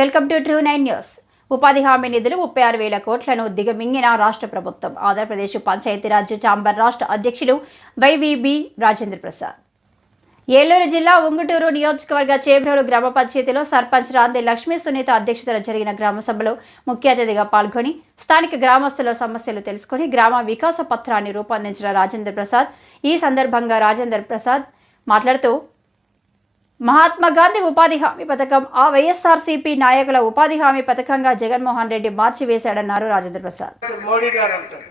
Welcome to true 9 news. ఉపాధి హామీ నిధులు 36,000 కోట్లను దిగమింగిన రాష్ట్ర ప్రభుత్వం. ఆంధ్రప్రదేశ్ పంచాయతీరాజ్ ఛాంబర్ రాష్ట్ర అధ్యక్షులు వైవీబీ రాజేంద్ర ప్రసాద్. ఏలూరు జిల్లా ఉంగుటూరు నియోజకవర్గ చేబ్రోలు గ్రామ పంచాయతీలో సర్పంచ్ రాందే లక్ష్మీ సునీత అధ్యక్షతన జరిగిన గ్రామ సభలో ముఖ్య అతిథిగా పాల్గొని స్థానిక గ్రామస్తుల సమస్యలు తెలుసుకుని గ్రామ వికాస పత్రాన్ని రూపొందించిన రాజేంద్ర ప్రసాద్. ఈ సందర్భంగా రాజేంద్ర ప్రసాద్ మాట్లాడుతూ మహాత్మా గాంధీ ఉపాధి హామీ పథకం ఆ వైఎస్ఆర్సీపీ నాయకుల ఉపాధి హామీ పథకంగా జగన్మోహన్ రెడ్డి మార్చివేశాడన్నారు రాజేంద్ర ప్రసాద్. మోడీ గారు అంటారు,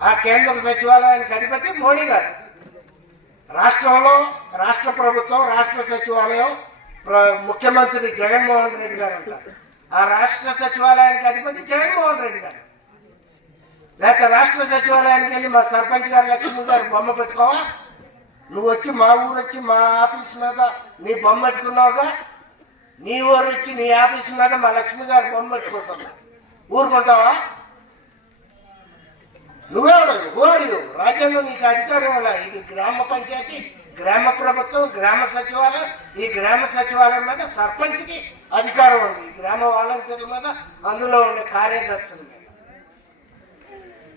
ఆ కేంద్ర సచివాలయానికి అధిపతి మోడీ గారు. రాష్ట్రంలో రాష్ట్ర ప్రభుత్వం, రాష్ట్ర సచివాలయం ముఖ్యమంత్రి జగన్మోహన్ రెడ్డి గారు అంటారు. ఆ రాష్ట్ర సచివాలయానికి అధిపతి జగన్మోహన్ రెడ్డి గారు. లేక రాష్ట్ర సచివాలయానికి వెళ్ళి మా సర్పంచ్ గారు లక్ష్మీ గారు బొమ్మ పెట్టుకోవా? నువ్వు వచ్చి మా ఊరు వచ్చి మా ఆఫీస్ మీద నీ బొమ్మ పెట్టుకున్నావుగా, నీ ఊరు వచ్చి నీ ఆఫీస్ మీద మా లక్ష్మి గారు బొమ్మ పెట్టుకుంటున్నా ఊరుకుంటావా? నువ్వెవడు? ఊరు రాజ్యాంగం నీకు అధికారం వల్ల. ఇది గ్రామ పంచాయతీ, గ్రామ ప్రభుత్వం, గ్రామ సచివాలయం. ఈ గ్రామ సచివాలయం మీద సర్పంచ్కి అధికారం ఉంది. ఈ గ్రామ వాలంటీర్ల మీద, అందులో ఉండే కార్యదర్శుల మీద.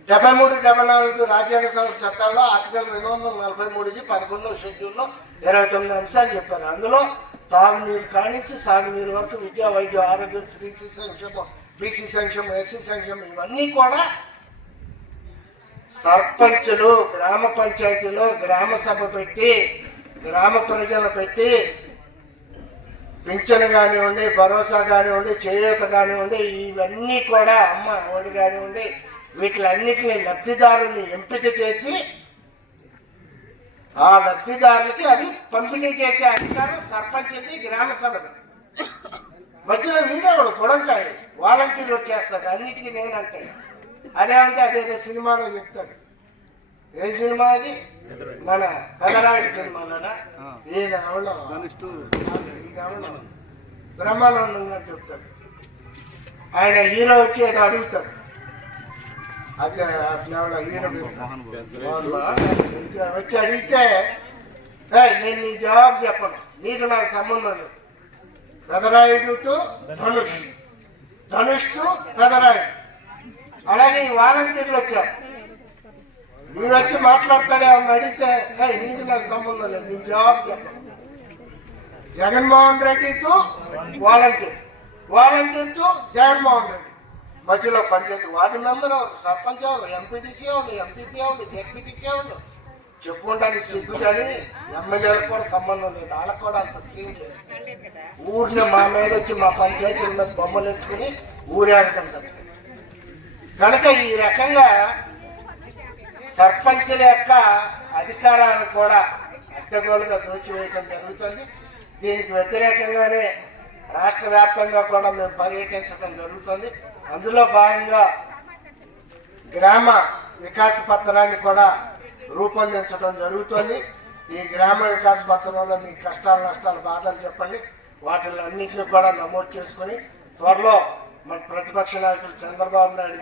73, 74 రాజ్యాంగ సభ చట్టాల్లో ఆర్టికల్ 243కి 11వ షెడ్యూల్లో 29 అంశాలు చెప్పారు. అందులో తాగునీరు కానించి సాగునీరు వరకు విద్యా, వైద్య, ఆరోగ్యం, శ్రీసీ సంక్షేమం, బీసీ సంక్షేమం, ఎస్సీ సంక్షేమం ఇవన్నీ కూడా సర్పంచులు గ్రామ పంచాయతీలో గ్రామ సభ పెట్టి గ్రామ ప్రజలు పెట్టి పింఛను కానివ్వండి, భరోసా కానివ్వండి, చేయూత కానివ్వండి, ఇవన్నీ కూడా అమ్మ ఒడి కానివ్వండి, వీటిలన్నిటిని లబ్ధిదారుల్ని ఎంపిక చేసి ఆ లబ్ధిదారులకి అది పంపిణీ చేసే అధికారం సర్పంచ్ది, గ్రామ సభది. మధ్యలో వీడేవాడు పొడంకాయ వాలంటీర్ వచ్చేస్తాడు అన్నిటికీ నేనంటే. అదేమంటే అదేదో సినిమాలో చెప్తాడు. ఏ సినిమా అది? మన పెదరాడి సినిమాలోనా? ఈయన బ్రహ్మానందంగా చెప్తాడు. ఆయన హీరో వచ్చి ఏదో అడుగుతాడు. అదే వచ్చి అడిగితే నేను నీ జవాబు చెప్పను, నీకు నాకు సంబంధం లేదు. Pedarayudu to Dhanush, Dhanush to Pedarayudu. అలాగే ఈ వాలంటీర్లు వచ్చారు. మీరు వచ్చి మాట్లాడతాడే అని అడిగితే నీకు నాకు సంబంధం లేదు, నీ జవాబు చెప్పను. Jaganmohan Reddy to volunteer, volunteer to Jaganmohan Reddy. మధ్యలో పంచాయతీ వార్డు మెంబర్ అవ్వదు, సర్పంచ్ అవ్వదు, ఎంపీటీసీ అవ్వదు, ఎంపీపీ అవ్వదు, జెడ్పీటీసీ అవ్వదు. చెప్పుకోవడానికి సిగ్గు కానీ ఎమ్మెల్యేలకు కూడా సంబంధం లేదు. వాళ్ళకు కూడా అంత సీన్ లేదు. ఊరిని మా మీద వచ్చి మా పంచాయతీల మీద బొమ్మలు ఎత్తుకుని ఊరేడుకుంటారు. కనుక ఈ రకంగా సర్పంచుల యొక్క అధికారాలను కూడా అడ్డగోలుగా దోచివేయడం జరుగుతుంది. దీనికి వ్యతిరేకంగానే రాష్ట్ర వ్యాప్తంగా కూడా మేము పర్యటించడం జరుగుతుంది. అందులో భాగంగా గ్రామ వికాస పత్రాన్ని కూడా రూపొందించడం జరుగుతుంది. ఈ గ్రామ వికాస పత్రంలో మీ కష్టాలు, నష్టాలు, బాధలు చెప్పండి. వాటిని అన్నింటినీ కూడా నమోదు చేసుకుని త్వరలో మన ప్రతిపక్ష నాయకులు చంద్రబాబు నాయుడు